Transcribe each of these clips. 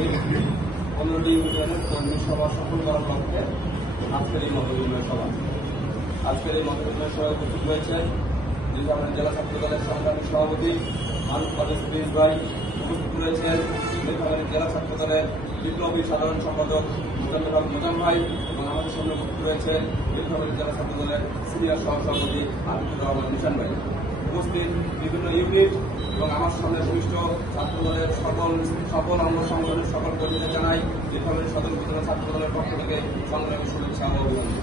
15টি ইউনিয়নের কর্মী সভা সফল করার লক্ষ্যে আজকের এই মতবিনিময় সভা। আজকের এই মতবিনিময় সভায় উপস্থিত হয়েছেন আমাদের জেলা ছাত্র দলের সংগ্রামী সভাপতি মারুফ কলেজ প্রিন্স ভাই, উপস্থিত রয়েছেন জেলা ছাত্র দলের বিপ্লবী সাধারণ সম্পাদক মোজাম ভাই, এবং আমাদের সামনে উপস্থিত রয়েছেন জেলা ছাত্র দলের সিনিয়র সহসভাপতি আতিকুর রহমান নিশান ভাই। উপস্থিত বিভিন্ন ইউনিট এবং আমার সামনে ঘনিষ্ঠ ছাত্র দলের সকল অঙ্গ সংগঠনের সকল কর্মীদের জানাই নীলফামারী সদর উপজেলা ছাত্র দলের পক্ষ থেকে সংগ্রামী শুভেচ্ছা ও অভিনন্দন।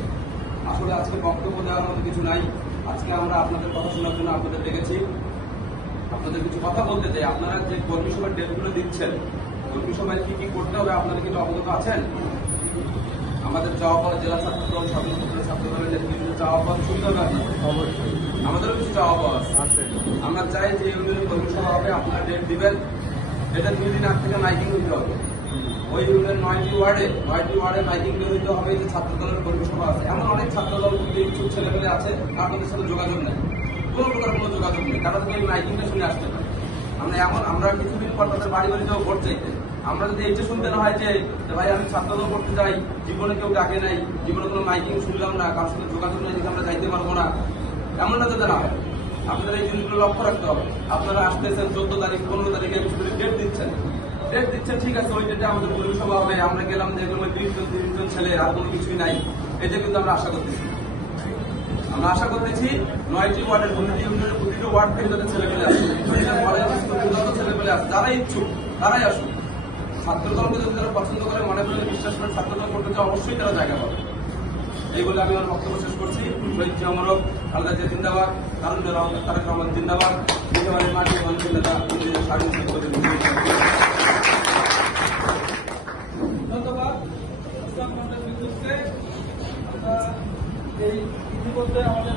আসলে আজকে বক্তব্য দেওয়ার মতো কিছু নাই। আজকে আমরা আপনাদের কথা শোনার জন্য আপনাদের ডেকেছি। আপনাদের কিছু কথা বলতে চাই। আপনারা যে কর্মী সভার ডেটগুলো দিচ্ছেন, কর্মী সভায় কি কি করতে হবে আপনারা কিন্তু অবগত আছেন? আমাদের চাওয়া পাওয়া জেলা ছাত্র দল সদর উপজেলা ছাত্র দলের নেতৃত্বে চাওয়া পাওয়া শুনতে হবে আপনাদের। অবশ্যই আমাদেরও কিছু চাওয়া পাওয়া আছে। আমরা চাই যে ইউনিয়নের কর্মী সভা হবে, আপনারা ডেট দিবেন। এটা 2 দিন আগ থেকে মাইকিং হতে হবে। ওই ইউনিয়নের 9টি ওয়ার্ডে মাইকিং হইতে হবে যে ছাত্র দলের কর্মী সভা আছে। এমন অনেক ছাত্র দল থেকে ইচ্ছুক ছেলেমেলে আছে, আপনাদের সাথে যোগাযোগ নেই, কোনো প্রকার কোনো যোগাযোগ নেই। তারা থেকে এই মাইকিংটা শুনে আসতে পারে। আমরা কিছুদিন পর তাদের বাড়ি বাড়িতেও ভোট চাইতে, আমরা যদি এইটা শুনতে না হয় যে ভাই আমি ছাত্র দল করতে চাই, জীবনে কেউ ডাকে নাই, জীবনে কোনো মাইকিং শুনলাম না, কারোর সাথে যোগাযোগ নেই, আমরা যাইতে পারবো না, এমনটা যাতে না হয়। আপনারা এই জিনিসগুলো লক্ষ্য রাখতে হবে। আপনারা আসতেছেন 14 তারিখ 15 তারিখে ডেট দিচ্ছেন, ঠিক আছে, ওই ডেটে আমাদের কর্মী সভা হবে। আমরা গেলাম যে 30 জন ছেলে, আর কোনো কিছুই নাই, এটা কিন্তু আমরা আশা করতেছি। আমরা আশা করতেছি 9টি ওয়ার্ডের প্রতিটি ওয়ার্ড থেকে যাতে ছেলেমেলে আসে, ছেলেমেলে আসে, যারা ইচ্ছুক তারাই আসুক। ছাত্র দলকে যদি তারা পছন্দ করে, মনে করে বিশ্বাস করে ছাত্র দল করতে চায়, অবশ্যই তারা জায়গা পাবে। এই বলে আমি আমার বক্তব্য শেষ করছি। শহীদ জিয়ামরক আল্লাহ জিন্দাবাদ, তারুণ তারেক রহমান জিন্দাবাদ, নীলফামারীর মাটি মানুষের নেতা ধন্যবাদ। এই ইতিমধ্যে আমাদের